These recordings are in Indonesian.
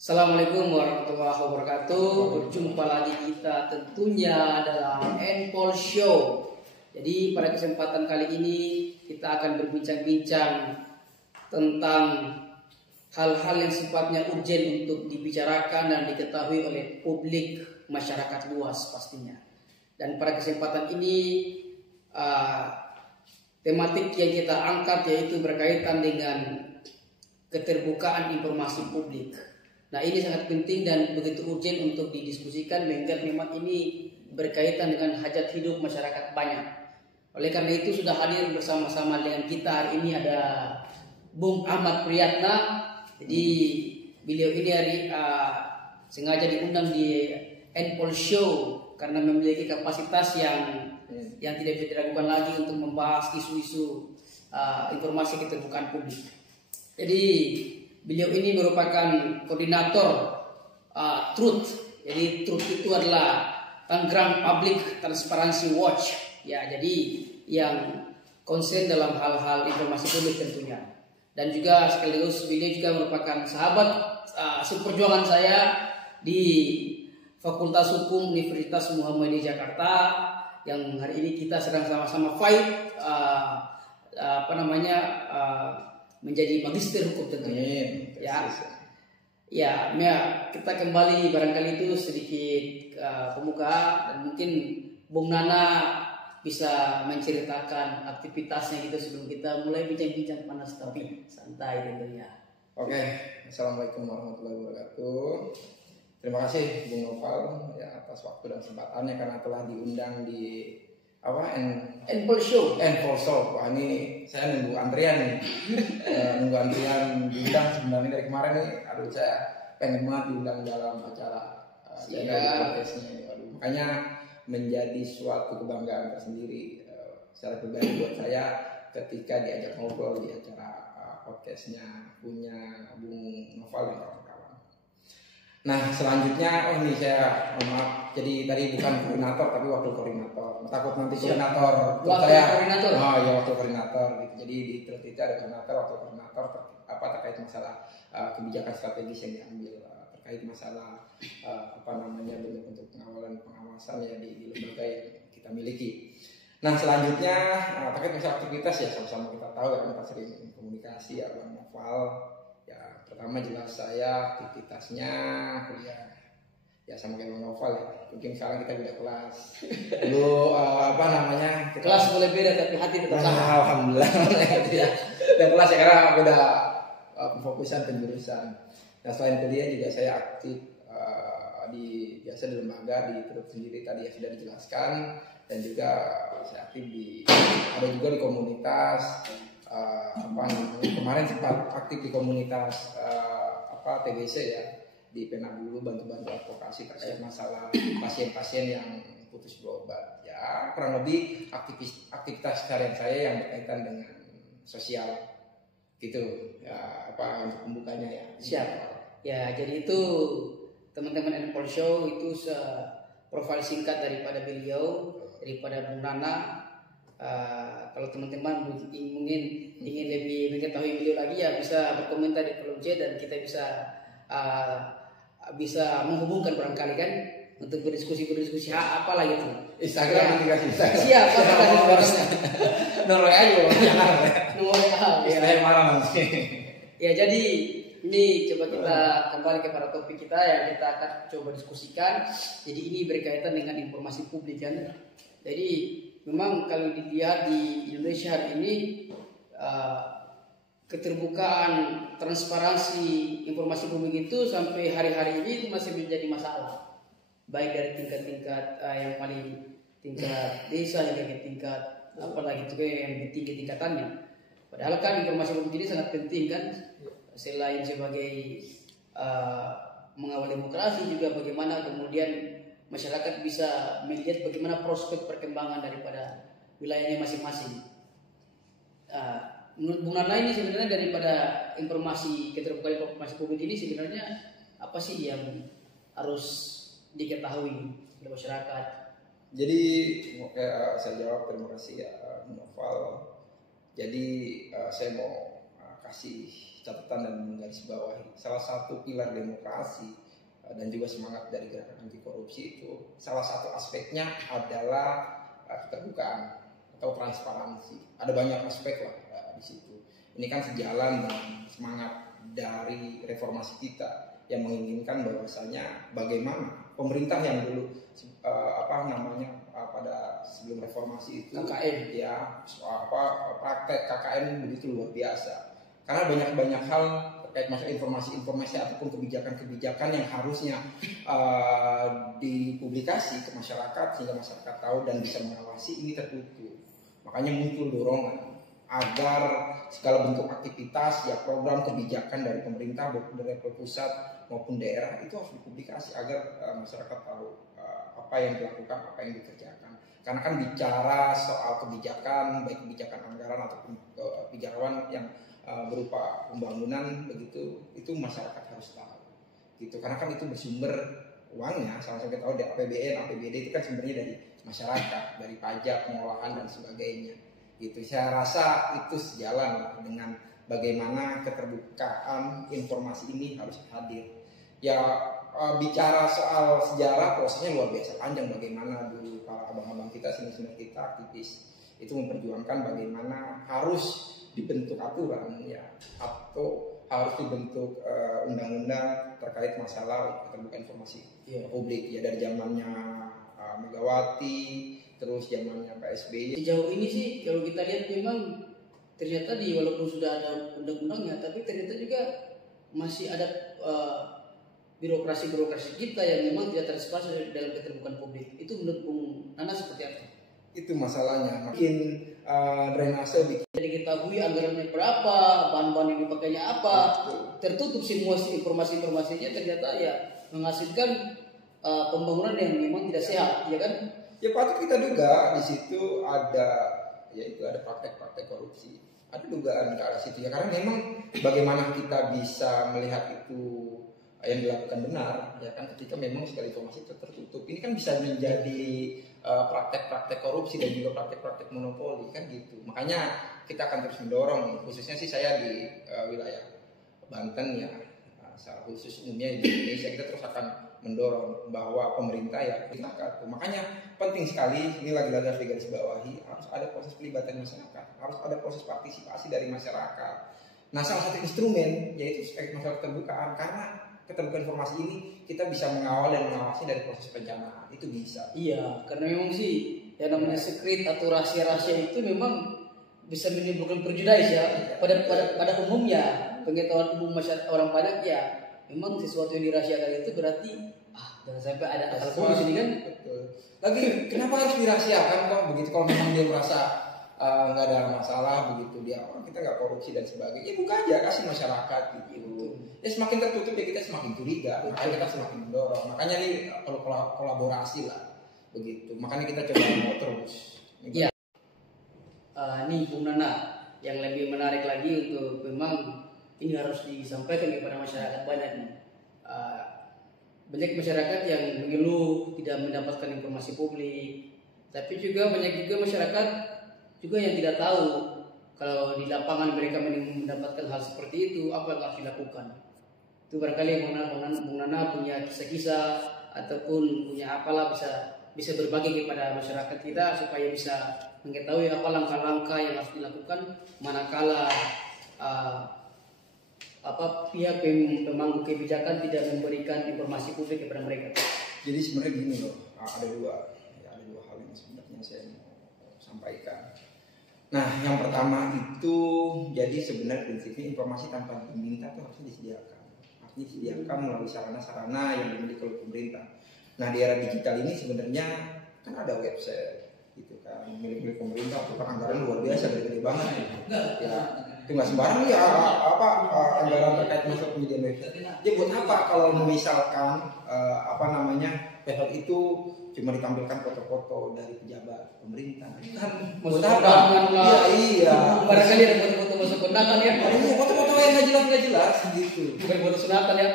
Assalamualaikum warahmatullahi wabarakatuh. Berjumpa lagi kita tentunya dalam Enpol Show. Jadi pada kesempatan kali ini kita akan berbincang-bincang tentang hal-hal yang sifatnya urgen untuk dibicarakan dan diketahui oleh publik masyarakat luas pastinya. Dan pada kesempatan ini tematik yang kita angkat yaitu berkaitan dengan keterbukaan informasi publik. Nah, ini sangat penting dan begitu urgen untuk didiskusikan mengingat memang ini berkaitan dengan hajat hidup masyarakat banyak. Oleh karena itu sudah hadir bersama-sama dengan kita hari ini ada Bung Ahmad Priyatna. Jadi beliau ini sengaja diundang di Enpol Show karena memiliki kapasitas yang tidak bisa diragukan lagi untuk membahas isu-isu informasi keterbukaan publik. Jadi beliau ini merupakan koordinator Truth. Jadi Truth itu adalah Tangerang Public Transparency Watch. Ya, jadi yang konsen dalam hal-hal informasi publik tentunya. Dan juga sekaligus beliau juga merupakan sahabat seperjuangan saya di Fakultas Hukum Universitas Muhammadiyah Jakarta yang hari ini kita sedang sama-sama fight menjadi magister hukum tentunya. Ya, kita kembali barangkali itu sedikit pemuka dan mungkin Bung Nana bisa menceritakan aktivitasnya gitu sebelum kita mulai bincang-bincang panas tapi santai tentunya. Oke, Assalamualaikum warahmatullahi wabarakatuh. Terima kasih Bung Noval ya atas waktu dan kesempatannya karena telah diundang di Enpol Show. Wah, ini saya nunggu antrian nih. Nunggu antrian diundang sebenarnya dari kemarin nih. Aduh, saya pengen banget diundang dalam acara podcastnya. Makanya menjadi suatu kebanggaan tersendiri secara pribadi buat saya ketika diajak ngobrol di acara podcastnya punya Bung Noval dan kawan-kawan. Nah, selanjutnya ini saya maaf, jadi tadi bukan koordinator tapi wakil koordinator. Takut nanti koordinator Koordinator. Oh iya, wakil koordinator gitu. Jadi di Truth itu ada koordinator, wakil koordinator terkait masalah kebijakan strategis yang diambil terkait masalah bentuk pengawasan ya di lembaga yang kita miliki. Nah, selanjutnya terkait masalah aktivitas ya sama-sama kita tahu ya kita sering komunikasi ya Bang Noval. Ya, pertama jelas saya aktivitasnya kuliah ya sama kayak Bang Noval ya. Mungkin sekarang kita beda kelas. Dulu Kelas boleh beda tapi hati tetap sama. Alhamdulillah. Dan kelas ya karena beda pemfokusan penjurusan. Nah, selain kuliah juga saya aktif biasa di lembaga di Truth sendiri tadi ya sudah dijelaskan dan juga saya aktif ada juga di komunitas kemarin sempat aktif di komunitas TGC ya di Penabulu bantu-bantu advokasi terkait masalah pasien-pasien yang putus berobat ya kurang lebih aktivitas harian saya yang berkaitan dengan sosial gitu ya untuk pembukanya ya. Siap. Ya, jadi itu teman-teman Enpol Show itu profil singkat daripada beliau, daripada Bung Nana. Kalau teman-teman mungkin ingin lebih mengetahui beliau lagi ya bisa berkomentar di kolom chat dan kita bisa menghubungkan barangkali kan untuk berdiskusi apalah gitu. Instagram ya. Siap, nomor aja nomor saya marah nanti. Ya, jadi ini coba kita kembali kepada topik kita yang kita akan coba diskusikan. Jadi ini berkaitan dengan informasi publik kan. Jadi memang kalau dilihat di Indonesia hari ini keterbukaan transparansi informasi publik itu sampai hari-hari ini masih menjadi masalah. Baik dari tingkat-tingkat yang paling tingkat desa hingga ke tingkat apalagi juga yang tinggi tingkatannya. Padahal kan informasi publik ini sangat penting kan. Selain sebagai mengawal demokrasi juga bagaimana kemudian masyarakat bisa melihat bagaimana prospek perkembangan daripada wilayahnya masing-masing. Menurut Bung Nana ini sebenarnya daripada keterbukaan informasi publik ini sebenarnya apa sih yang harus diketahui oleh masyarakat? Jadi saya jawab terima kasih ya Noval. Jadi saya mau kasih catatan dan menggarisbawahi salah satu pilar demokrasi dan juga semangat dari gerakan anti korupsi itu salah satu aspeknya adalah keterbukaan atau transparansi. Ada banyak aspek lah di situ. Ini kan sejalan dengan semangat dari reformasi kita yang menginginkan bahwasanya bagaimana pemerintah yang dulu pada sebelum reformasi itu KKN ya praktek KKN begitu luar biasa. Karena banyak hal terkait masalah informasi ataupun kebijakan yang harusnya dipublikasi ke masyarakat sehingga masyarakat tahu dan bisa mengawasi, ini tertutup. Makanya muncul dorongan agar segala bentuk aktivitas ya program kebijakan dari pemerintah dari pusat maupun daerah itu harus dipublikasi agar masyarakat tahu apa yang dilakukan, apa yang dikerjakan. Karena kan bicara soal kebijakan, baik kebijakan anggaran ataupun kebijakan yang berupa pembangunan begitu, itu masyarakat harus tahu gitu. Karena kan itu bersumber uangnya, sama-sama kita tahu dari APBD itu kan sumbernya dari masyarakat, dari pajak, pengolahan dan sebagainya gitu. Saya rasa itu sejalan dengan bagaimana keterbukaan informasi ini harus hadir. Ya bicara soal sejarah prosesnya luar biasa panjang, bagaimana dulu para abang-abang kita, senior kita, aktivis itu memperjuangkan bagaimana harus dibentuk aturan ya atau harus dibentuk undang-undang terkait masalah keterbukaan informasi publik ya, dari zamannya Megawati terus zamannya Pak SBY. Sejauh ini sih kalau kita lihat memang ternyata walaupun sudah ada undang-undangnya, tapi ternyata juga masih ada birokrasi kita yang memang tidak terspasi dalam keterbukaan publik. Itu menurut Bung Nana seperti apa? Itu masalahnya, makin drainase bikin. Jadi diketahui anggarannya berapa, bahan-bahan yang dipakainya apa, tertutup semua informasinya, ternyata ya menghasilkan pembangunan yang memang tidak sehat, ya kan? Ya patut kita duga di situ ada praktek-praktek korupsi, ada dugaan ke arah situ ya, karena memang bagaimana kita bisa melihat itu yang dilakukan benar ya kan ketika memang segala informasi itu tertutup. Ini kan bisa menjadi praktek-praktek korupsi dan juga praktek-praktek monopoli kan gitu. Makanya kita akan terus mendorong, khususnya sih saya di wilayah Banten ya, secara khusus umumnya di Indonesia, kita terus akan mendorong bahwa pemerintah ya kita. Makanya penting sekali, ini lagi-lagi harus digarisbawahi, harus ada proses pelibatan masyarakat, harus ada proses partisipasi dari masyarakat. Nah, salah satu instrumen yaitu aspek masalah keterbukaan, karena keterbukaan informasi ini kita bisa mengawal dan mengawasi dari proses perencanaan, itu bisa. Iya, karena memang sih yang namanya secret atau rahasia-rahasia itu memang bisa menimbulkan prejudice ya. Pada umumnya pengetahuan umum masyarakat orang banyak ya, memang sesuatu yang dirahasiakan itu berarti jangan sampai ada asal bonus ini kan. Betul. Lagi kenapa harus dirahasiakan kok begitu, kalau memang dia merasa nggak ada masalah begitu, dia kita nggak korupsi dan sebagainya, buka aja, kasih masyarakat gitu. Ya semakin tertutup ya kita semakin curiga, makanya kita semakin mendorong. Makanya ini perlu kolaborasi lah begitu. Makanya kita coba mau terus. Iya. Nih Bung Nana, yang lebih menarik lagi untuk memang ini harus disampaikan kepada masyarakat banyak nih. Banyak masyarakat yang mengeluh tidak mendapatkan informasi publik, tapi juga banyak juga masyarakat juga yang tidak tahu kalau di lapangan mereka mendapatkan hal seperti itu, apa yang harus dilakukan. Itu barangkali Bung Nana punya kisah-kisah ataupun punya apalah bisa berbagi kepada masyarakat kita supaya bisa mengetahui apa langkah-langkah yang harus dilakukan manakala pihak pemangku kebijakan tidak memberikan informasi publik kepada mereka. Jadi sebenarnya gini loh, ada dua hal yang sebenarnya saya mau sampaikan. Nah, yang pertama itu jadi sebenarnya prinsipnya informasi tanpa diminta itu harusnya disediakan. Artinya disediakan melalui sarana-sarana yang dimiliki oleh pemerintah. Nah, di era digital ini sebenarnya kan ada website gitu kan, milik pemerintah, itu anggaran luar biasa, gede banget ya. Itu nggak sembarang ya anggaran terkait masuk penjadian website. Jadi buat apa kalau misalkan padahal itu cuma ditampilkan foto-foto dari pejabat pemerintah. Kan Masuk buat apa? kondangan lah. Iya. Barangkali ada foto-foto masuk kondangan ya. Iya, foto-foto yang nggak jelas gitu. Bukan foto sunatan ya.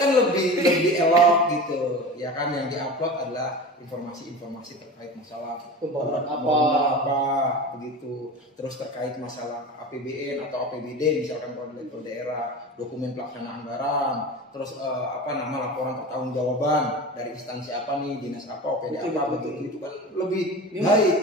Kan lebih elok gitu. Ya kan yang diupload adalah informasi-informasi terkait masalah Pembangunan apa begitu. Terus terkait masalah APBN atau APBD misalkan kalau di level daerah, dokumen pelaksanaan anggaran, terus nama laporan pertanggungjawaban dari instansi apa nih, dinas apa, OPD apa begitu. Itu kan lebih baik.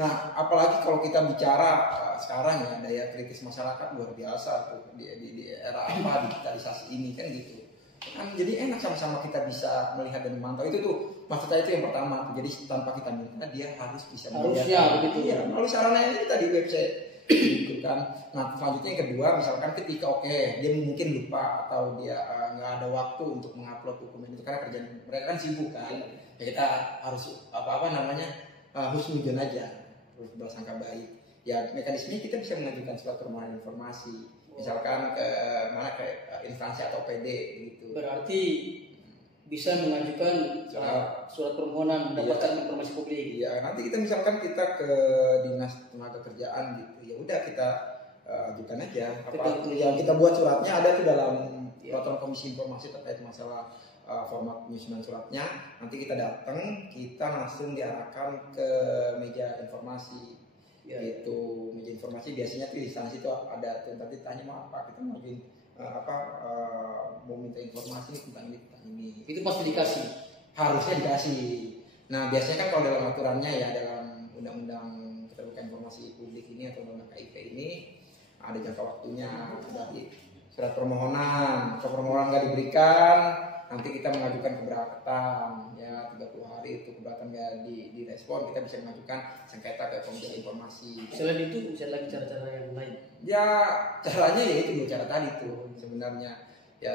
Nah, apalagi kalau kita bicara sekarang ya daya kritis masyarakat luar biasa tuh di era apa digitalisasi ini kan gitu. Kan jadi enak sama-sama kita bisa melihat dan memantau itu tuh maksud saya itu yang pertama. Jadi tanpa kita minta dia harus bisa melihat. Harusnya begitu. Iya, melalui sarana ini kita di website gitu kan. Nah selanjutnya yang kedua misalkan ketika dia mungkin lupa atau dia nggak ada waktu untuk mengupload dokumen itu karena kerjaan mereka kan sibuk kan. Ya kita harus husnuzon aja, terus bersangka baik. Ya mekanisme kita bisa mengajukan surat permohonan informasi. Misalkan ke instansi atau PD gitu. Berarti bisa mengajukan surat permohonan mendapatkan informasi publik. Iya, nanti kita misalkan kita ke dinas tenaga kerjaan gitu. Ya udah kita ajukan aja. Yang kita buat suratnya ada tuh dalam peraturan komisi informasi terkait masalah format penyusunan suratnya. Nanti kita datang, kita langsung diarahkan ke meja informasi. Itu meja informasi biasanya tuh di instansi itu ada nanti tanya mau apa, kita ngajuin mau minta informasi tentang ini. Itu pasti dikasih, harusnya dikasih. Nah biasanya kan kalau dalam aturannya ya dalam undang-undang keterbukaan informasi publik ini atau undang KIP ini ada jangka waktunya dari surat permohonan. Kalau permohonan nggak diberikan nanti kita mengajukan keberatan ya 30 hari itu keberatan nggak direspon kita bisa mengajukan sengketa ke komisi informasi. Selain itu bisa lagi cara-cara yang lain. Ya caranya ya itu dua cara tadi tuh sebenarnya ya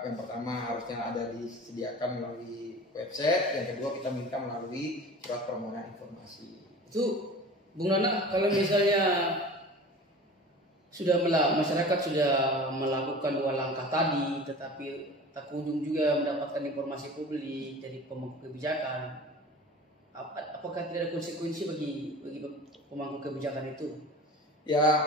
yang pertama harusnya ada disediakan melalui website, yang kedua kita minta melalui surat permohonan informasi. Itu Bung Nana kalau misalnya masyarakat sudah melakukan dua langkah tadi tetapi tak kunjung juga mendapatkan informasi publik dari pemangku kebijakan, apakah tidak ada konsekuensi bagi pemangku kebijakan itu? Ya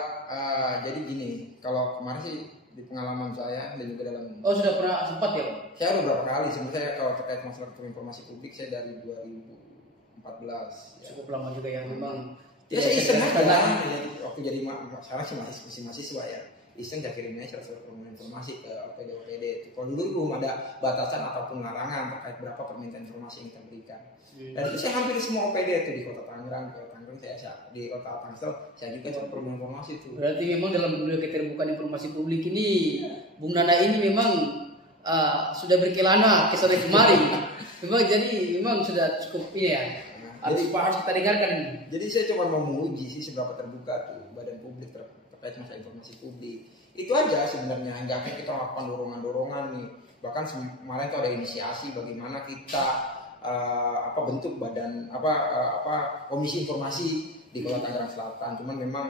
jadi gini, kalau kemarin sih di pengalaman saya dan juga dalam sudah pernah sempat ya Pak? Saya udah beberapa kali sebenarnya kalau terkait masalah informasi publik saya dari 2014 cukup lama juga ya memang. Ya saya iseng aja waktu jadi sekarang masih mahasiswa ya, iseng saya kirim aja surat permohonan informasi ke OPD itu. Kalau dulu belum ada batasan ataupun larangan terkait berapa permintaan informasi yang kita berikan. Dan itu saya hampir semua OPD itu di Kota Tangerang, di Kota Tangsel saya juga surat permohonan informasi itu. Berarti memang dalam dunia keterbukaan informasi publik ini Bung Nana ini memang sudah berkelana kesana kemari. Memang sudah cukup ya. Harus kita dengarkan. Jadi saya cuma mau menguji sih seberapa terbuka tuh badan publik terkait masalah informasi publik. Itu aja sebenarnya, nggak akan kita lakukan dorongan-dorongan nih. Bahkan kemarin tuh ada inisiasi bagaimana kita bentuk badan komisi informasi di Kota Tangerang Selatan. Cuman memang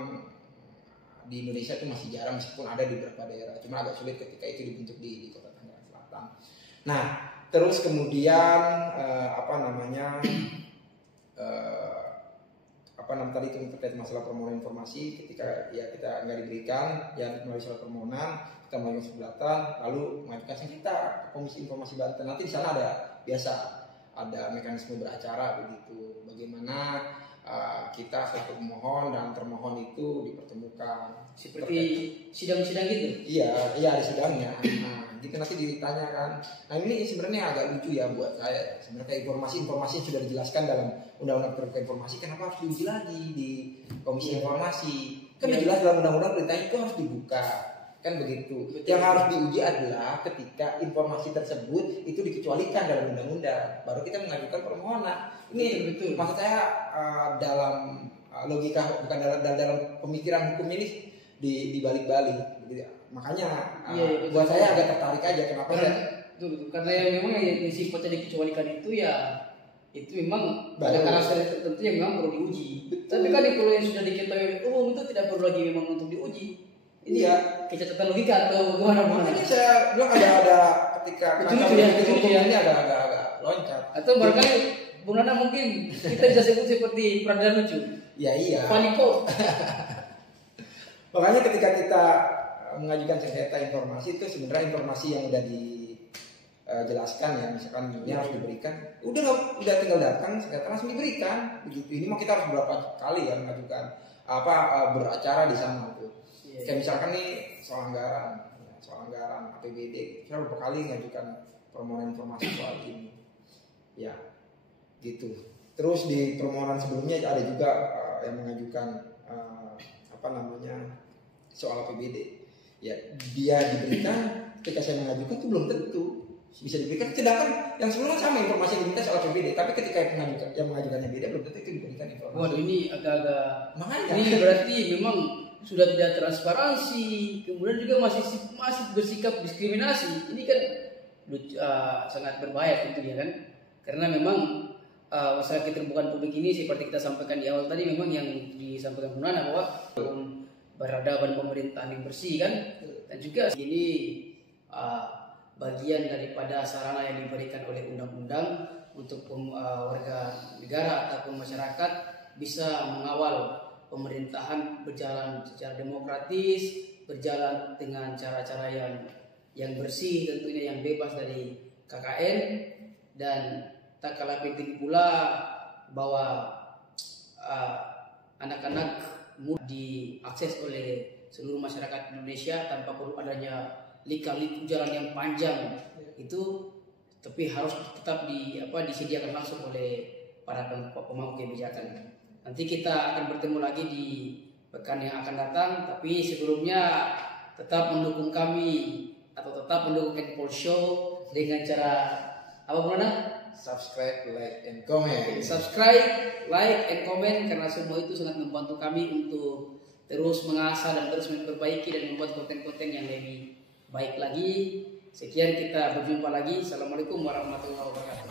di Indonesia itu masih jarang meskipun ada di beberapa daerah. Cuma agak sulit ketika itu dibentuk di Kota Tangerang Selatan. Nah, terus kemudian tadi itu terkait masalah permohonan informasi ketika ya kita nggak diberikan ya melalui surat permohonan kita mengajukan keberatan lalu mengajukan sengketa ke Komisi Informasi Banten. Nanti di sana ada mekanisme beracara begitu bagaimana kita selaku pemohon dan termohon itu dipertemukan seperti sidang-sidang gitu. Iya ada sidangnya. Nah, gitu nanti ditanyakan. Nah ini sebenarnya agak lucu ya buat saya. Sebenarnya informasi yang sudah dijelaskan dalam Undang-Undang Terbuka Informasi kenapa harus diuji lagi di Komisi Informasi? Kan jelas dalam Undang-Undang perintahnya itu harus dibuka. Kan begitu. Betul. Yang harus diuji adalah ketika informasi tersebut itu dikecualikan dalam undang-undang, baru kita mengajukan permohonan. Ini betul. Maksud saya dalam logika bukan dalam pemikiran hukum ini dibalik-balik. Begitu. Makanya buat saya agak tertarik aja kenapa karena yang memang yang sifatnya dikecualikan itu memang ada karakter tertentu yang memang perlu diuji. Tapi kan kalau yang sudah diketahui umum itu tidak perlu lagi memang untuk diuji. Ini kecacatan logika atau bagaimana? Makanya saya bilang ada ketika hukum ini agak loncat. Atau barangkali Bung Nana mungkin kita bisa sebut seperti peradilan lucu. Ya iya. Paliko. Makanya ketika kita mengajukan sengketa informasi itu sebenarnya informasi yang udah dijelaskan ya, misalkan ini harus diberikan, udah tinggal datang sengketa langsung diberikan begitu. Ini mah kita harus berapa kali ya mengajukan beracara di sana tuh. Kayak misalkan nih soal anggaran APBD, kita berapa kali mengajukan permohonan informasi soal ini. Ya, gitu. Terus di permohonan sebelumnya ada juga yang mengajukan soal APBD. Ya, dia diberikan ketika saya mengajukan itu belum tentu bisa diberikan. Sedangkan yang sebelumnya sama informasi yang diminta soal APBD, tapi ketika yang mengajukannya beda belum tentu itu diberikan informasi. Waduh, ini agak-agak. Makanya ini berarti memang sudah tidak transparansi, kemudian juga masih bersikap diskriminasi. Ini kan sangat berbahaya tentunya kan, karena memang masalah keterbukaan publik ini seperti kita sampaikan di awal tadi, memang yang disampaikan Bung Nana bahwa peradaban pemerintahan yang bersih kan, dan juga ini bagian daripada sarana yang diberikan oleh undang-undang untuk warga negara ataupun masyarakat bisa mengawal pemerintahan berjalan secara demokratis, berjalan dengan cara-cara yang bersih tentunya, yang bebas dari KKN, dan tak kalah penting pula bahwa anak-anak mudah diakses oleh seluruh masyarakat Indonesia tanpa perlu adanya lika-liku jalan yang panjang itu, tapi harus tetap disediakan langsung oleh para pemangku kebijakan. Nanti kita akan bertemu lagi di pekan yang akan datang, tapi sebelumnya tetap mendukung kami atau tetap mendukung Kenpol Show dengan cara apa Bung Nana? Subscribe, like, and comment. Subscribe, like, and comment, karena semua itu sangat membantu kami untuk terus mengasah dan terus memperbaiki dan membuat konten-konten yang lebih baik lagi. Sekian, kita berjumpa lagi. Assalamualaikum warahmatullahi wabarakatuh.